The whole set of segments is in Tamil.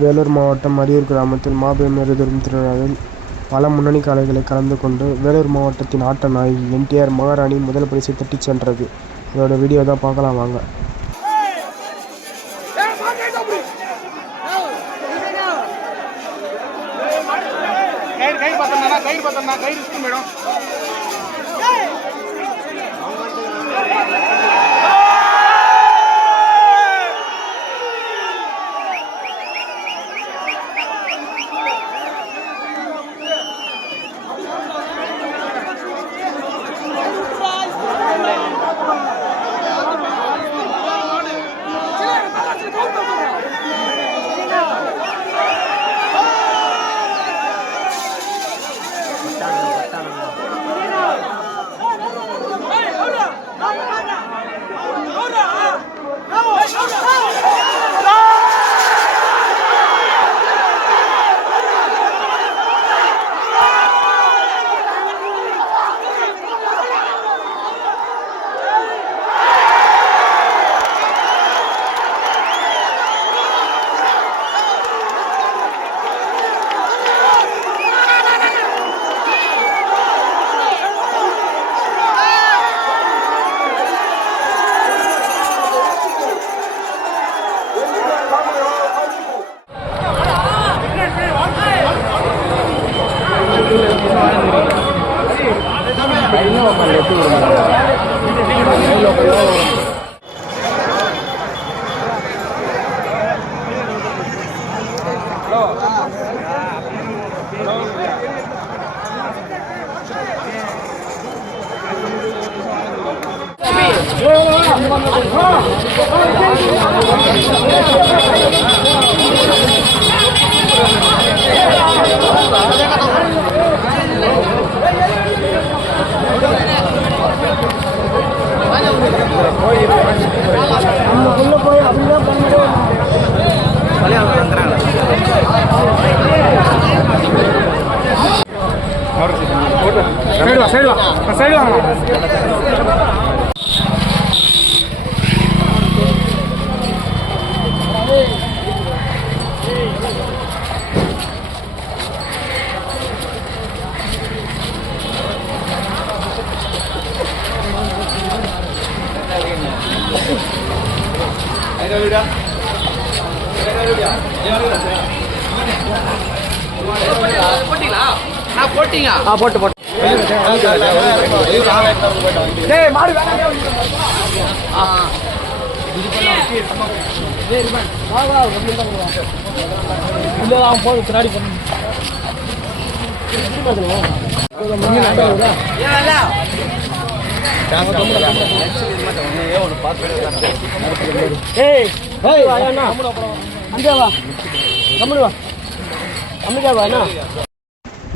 வேலூர் மாவட்டம் அரியூர் கிராமத்தில் மாபெரும் எருதும் திருவிழாவில் பல முன்னணி காளைகளை கலந்து கொண்டு வேலூர் மாவட்டத்தின் ஆட்ட நாயகி NTR மகாராணி முதல் பரிசை தட்டிச் சென்றது. அதோட வீடியோ தான் பார்க்கலாம் வாங்க.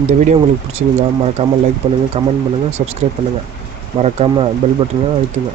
இந்த வீடியோ உங்களுக்கு பிடிச்சிருந்தா மறக்காமல் லைக் பண்ணுங்கள், கமெண்ட் பண்ணுங்கள், சப்ஸ்கிரைப் பண்ணுங்கள், மறக்காமல் பெல் பட்டனை அழுத்துங்க.